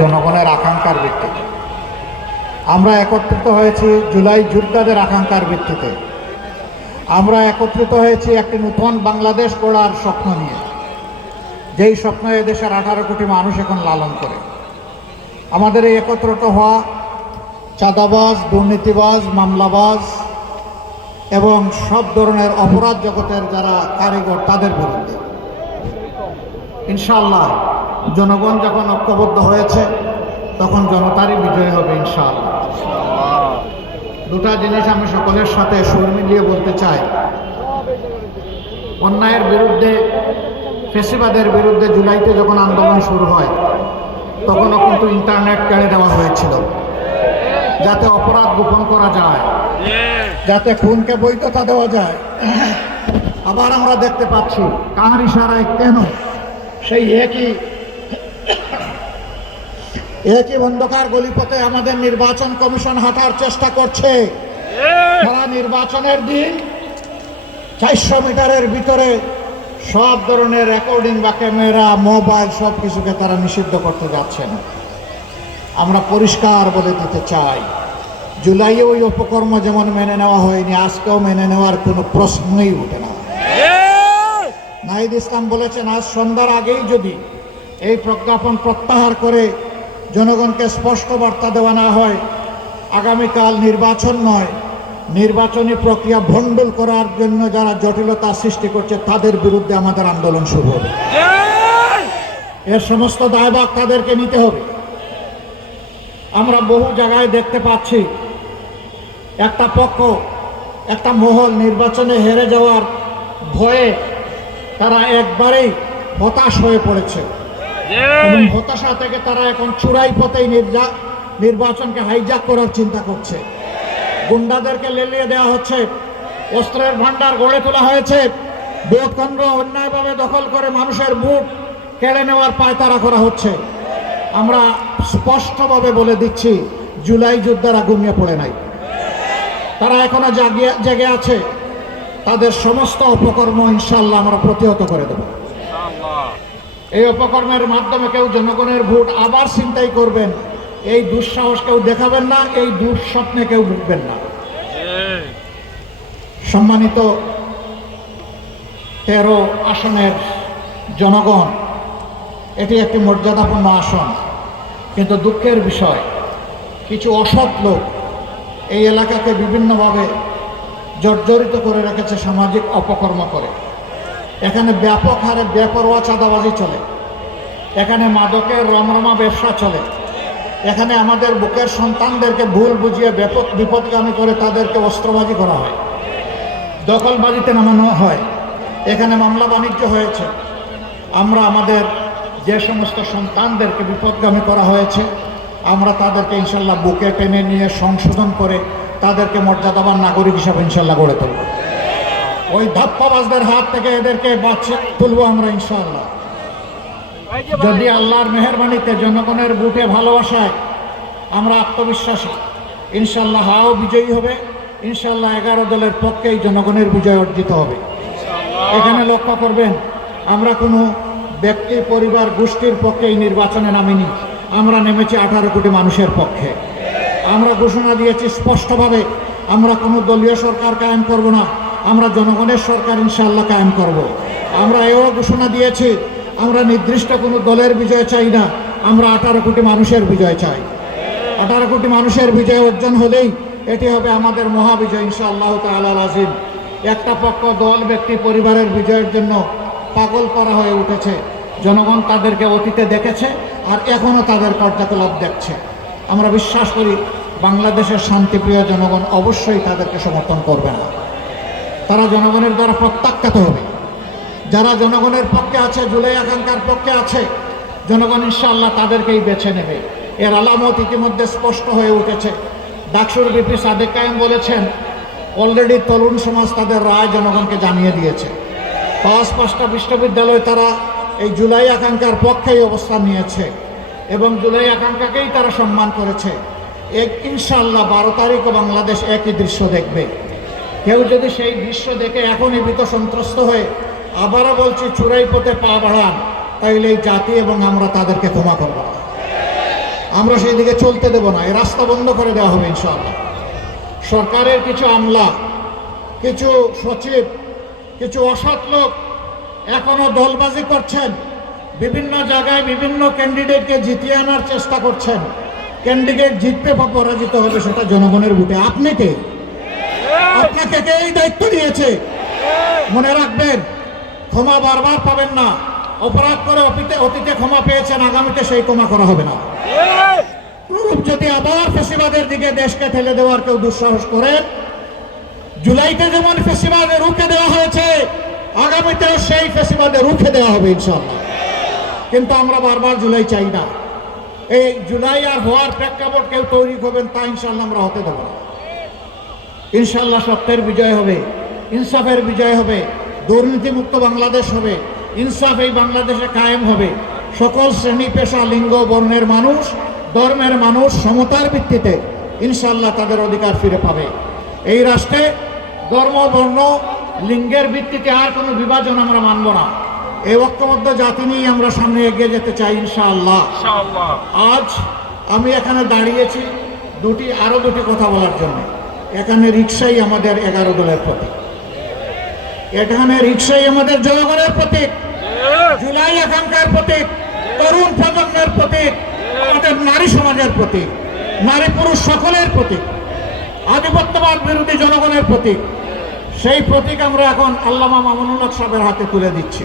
জনগণের আকাঙ্ক্ষার ভিত্তিতে। আমরা একত্রিত হয়েছি জুলাই যোদ্ধাদের আকাঙ্ক্ষার ভিত্তিতে। আমরা একত্রিত হয়েছি একটি নতুন বাংলাদেশ গড়ার স্বপ্ন নিয়ে, যেই স্বপ্ন এদেশের আঠারো কোটি মানুষ এখন লালন করে। আমাদের এই একত্রিত হওয়া চাঁদাবাজ, দুর্নীতিবাজ, মামলাবাজ এবং সব ধরনের অপরাধ জগতের যারা কারিগর তাদের বিরুদ্ধে। ইনশাআল্লাহ জনগণ যখন ঐক্যবদ্ধ হয়েছে, তখন জনতারই বিজয় হবে, ইনশাআল্লাহ। দুটা জিনিস আমি সকলের সাথে সুর মিলিয়ে বলতে চাই। অন্যায়ের বিরুদ্ধে, ফেসিবাদের বিরুদ্ধে জুলাইতে যখন আন্দোলন শুরু হয়, তখনও কিন্তু ইন্টারনেট কেড়ে দেওয়া হয়েছিল। যাতে অপরাধ গোপন করা যায়, যাতে খুনকে বৈধতা দেওয়া যায়। আবার আমরা দেখতে পাচ্ছি কার ইশারায় কেন সেই একই একই অন্ধকার গলিপথে আমাদের নির্বাচন কমিশন হাঁটার চেষ্টা করছে? তারা নির্বাচনের দিন চারশো মিটারের ভিতরে সব ধরনের রেকর্ডিং বা ক্যামেরা মোবাইল সব কিছুকে তারা নিষিদ্ধ করতে যাচ্ছেন আমরা পরিষ্কার বলে দিতে চাই জুলাইয়ে ওই উপকর্ম যেমন মেনে নেওয়া হয়নি আজকেও মেনে নেওয়ার কোনো প্রশ্নই উঠে না। নাহিদ ইসলাম বলেছেন আজ সন্ধ্যার আগেই যদি এই প্রজ্ঞাপন প্রত্যাহার করে জনগণকে স্পষ্ট বার্তা দেওয়া না হয়, আগামীকাল নির্বাচন নয়। নির্বাচনী প্রক্রিয়া ভণ্ডুল করার জন্য যারা জটিলতা সৃষ্টি করছে, তাদের বিরুদ্ধে আমাদের আন্দোলন শুরু হবে। এর সমস্ত দায়বাগ তাদেরকে নিতে হবে। আমরা বহু জায়গায় দেখতে পাচ্ছি, একটা পক্ষ, একটা মহল নির্বাচনে হেরে যাওয়ার ভয়ে তারা একবারেই হতাশ হয়ে পড়েছে। এবং হতাশা থেকে তারা এখন চূড়াই পথেই নির্বাচনকে হাইজাক করার চিন্তা করছে। গুন্ডাদেরকে লেলিয়ে দেওয়া হচ্ছে। অস্ত্রের ভান্ডার গড়ে তোলা হয়েছে। ভোট কেন্দ্র অন্যায়ভাবে দখল করে মানুষের ভোট কেড়ে নেওয়ার পায়তারা করা হচ্ছে। আমরা স্পষ্টভাবে বলে দিচ্ছি জুলাই যোদ্ধারা ঘুমিয়ে পড়ে নাই। তারা এখনও জাগিয়ে জেগে আছে। তাদের সমস্ত অপকর্ম ইনশাল্লাহ আমরা প্রতিহত করে দেব। এই অপকর্মের মাধ্যমে কেউ জনগণের ভোট আবার চিন্তাই করবেন। এই দুঃসাহস কেউ দেখাবেন না, এই দুঃস্বপ্নে কেউ ঢুকবেন না। সম্মানিত তেরো আসনের জনগণ, এটি একটি মর্যাদাপূর্ণ আসন। কিন্তু দুঃখের বিষয়, কিছু অসৎ লোক এই এলাকাকে বিভিন্নভাবে জর্জরিত করে রেখেছে সামাজিক অপকর্ম করে। এখানে ব্যাপক হারে বেপরোয়া চাঁদাবাজি চলে। এখানে মাদকের রমরমা ব্যবসা চলে। এখানে আমাদের বুকের সন্তানদেরকে ভুল বুঝিয়ে ব্যাপক বিপদগামী করে তাদেরকে অস্ত্রবাজি করা হয়। দখলবাজিতে নামানো হয়। এখানে মামলা বাণিজ্য হয়েছে। আমরা আমাদের যে সমস্ত সন্তানদেরকে বিপদগামী করা হয়েছে, আমরা তাদেরকে ইনশাল্লাহ বুকে টেনে নিয়ে সংশোধন করে তাদেরকে মর্যাদাবান নাগরিক হিসাবে ইনশাল্লাহ গড়ে তুলব। ওই ধাপ্পাবাজদের হাত থেকে এদেরকে বাঁচিয়ে তুলবো আমরা ইনশাল্লাহ যদি আল্লাহর মেহরবানিতে জনগণের বুটে ভালোবাসায় আমরা আত্মবিশ্বাসী ইনশাল্লাহ হাও বিজয়ী হবে ইনশাল্লাহ এগারো দলের পক্ষেই জনগণের বিজয় অর্জিত হবে। এখানে লক্ষ্য করবেন আমরা কোনো ব্যক্তি পরিবার গোষ্ঠীর পক্ষে এই নির্বাচনে নামিনি। আমরা নেমেছি আঠারো কোটি মানুষের পক্ষে। আমরা ঘোষণা দিয়েছি স্পষ্টভাবে আমরা কোনো দলীয় সরকার কায়েম করব না। আমরা জনগণের সরকার ইনশাআল্লাহ কায়েম করব। আমরা এও ঘোষণা দিয়েছি, আমরা নির্দিষ্ট কোনো দলের বিজয় চাই না, আমরা আঠারো কোটি মানুষের বিজয় চাই। আঠারো কোটি মানুষের বিজয় অর্জন হলেই এটি হবে আমাদের মহাবিজয় ইনশাআল্লাহ তাল আজিম। একটা পক্ষ দল, ব্যক্তি, পরিবারের বিজয়ের জন্য পাগল করা হয়ে উঠেছে। জনগণ তাদেরকে অতীতে দেখেছে আর এখনও তাদের কার্যকলাপ দেখছে। আমরা বিশ্বাস করি, বাংলাদেশের শান্তিপ্রিয় জনগণ অবশ্যই তাদেরকে সমর্থন করবে না। তারা জনগণের দ্বারা প্রত্যাখ্যাত হবে। যারা জনগণের পক্ষে আছে, জুলাই আকাঙ্ক্ষার পক্ষে আছে, জনগণ ইনশাল্লাহ তাদেরকেই বেছে নেবে। এর আলামত ইতিমধ্যে স্পষ্ট হয়ে উঠেছে। ডাকসুর বিপি সাদেক কায়েম বলেছেন, অলরেডি তরুণ সমাজ তাদের রায় জনগণকে জানিয়ে দিয়েছে। পাঁচ পাঁচটা বিশ্ববিদ্যালয় তারা এই জুলাই আকাঙ্ক্ষার পক্ষেই অবস্থান নিয়েছে এবং জুলাই আকাঙ্ক্ষাকেই তারা সম্মান করেছে। এক ইনশাল্লাহ বারো তারিখও বাংলাদেশ একই দৃশ্য দেখবে। কেউ যদি সেই দৃশ্য দেখে এখনই ভীত সন্ত্রস্ত হয়ে আবারও বলছি চূড়াই পথে পা বাড়ান তাইলে এই জাতি এবং আমরা তাদেরকে ক্ষমা করব। না। আমরা সেই দিকে চলতে দেব না, এই রাস্তা বন্ধ করে দেওয়া হবে ইনশাআল্লাহ। সরকারের কিছু আমলা, কিছু সচিব, কিছু অসৎ লোক এখনও দলবাজি করছেন, বিভিন্ন জায়গায় বিভিন্ন ক্যান্ডিডেটকে জিতিয়ে আনার চেষ্টা করছেন। ক্যান্ডিডেট জিতবে বা পরাজিত হবে সেটা জনগণের ভোটে। আপনি কে? আপনাকে কে এই দায়িত্ব দিয়েছে। মনে রাখবেন, ক্ষমা বারবার পাবেন না। অপরাধ করে অতীতে অতীতে ক্ষমা পেয়েছেন, আগামীতে সেই ক্ষমা করা হবে না। যদি আবার ফেসিবাদের দিকে দেশকে ঠেলে দেওয়ার কেউ দুঃসাহস করেন জুলাইতে যেমন ফেসিবাদে রুখে দেওয়া হয়েছে আগামীতেও সেই ফেসিবাদে রুখে দেওয়া হবে ইনশাল্লাহ কিন্তু আমরা বারবার জুলাই চাই না। এই জুলাই আর হওয়ার প্রেক্ষাপট কেউ তৈরি করবেন তা ইনশাল্লাহ আমরা হতে দেবো না। ইনশাল্লাহ সত্যের বিজয় হবে ইনসাফের বিজয় হবে দুর্নীতিমুক্ত বাংলাদেশ হবে ইনসাফ এই বাংলাদেশে কায়েম হবে। সকল শ্রেণি পেশা লিঙ্গ বর্ণের মানুষ ধর্মের মানুষ সমতার ভিত্তিতে ইনশাল্লাহ তাদের অধিকার ফিরে পাবে। এই রাষ্ট্রে ধর্ম বর্ণ লিঙ্গের ভিত্তিতে আর কোনো বিভাজন আমরা মানব না। এই ঐক্যবদ্ধ জাতি নিয়েই আমরা সামনে এগিয়ে যেতে চাই ইনশাআল্লাহ। ইনশাআল্লাহ। আজ আমি এখানে দাঁড়িয়েছি দুটি আরও দুটি কথা বলার জন্য। এখানে রিক্সাই আমাদের এগারো দলের প্রতীক। এখানে রিক্সাই আমাদের জনগণের প্রতীক, জুলাই আকাঙ্ক্ষার প্রতীক, তরুণ প্রজন্মের প্রতীক, আমাদের নারী সমাজের প্রতীক, নারী পুরুষ সকলের প্রতীক, আধিপত্যবাদ বিরোধী জনগণের প্রতীক। সেই প্রতীক আমরা এখন আল্লামা মামুনুল্লাহ সাহেবের হাতে তুলে দিচ্ছি।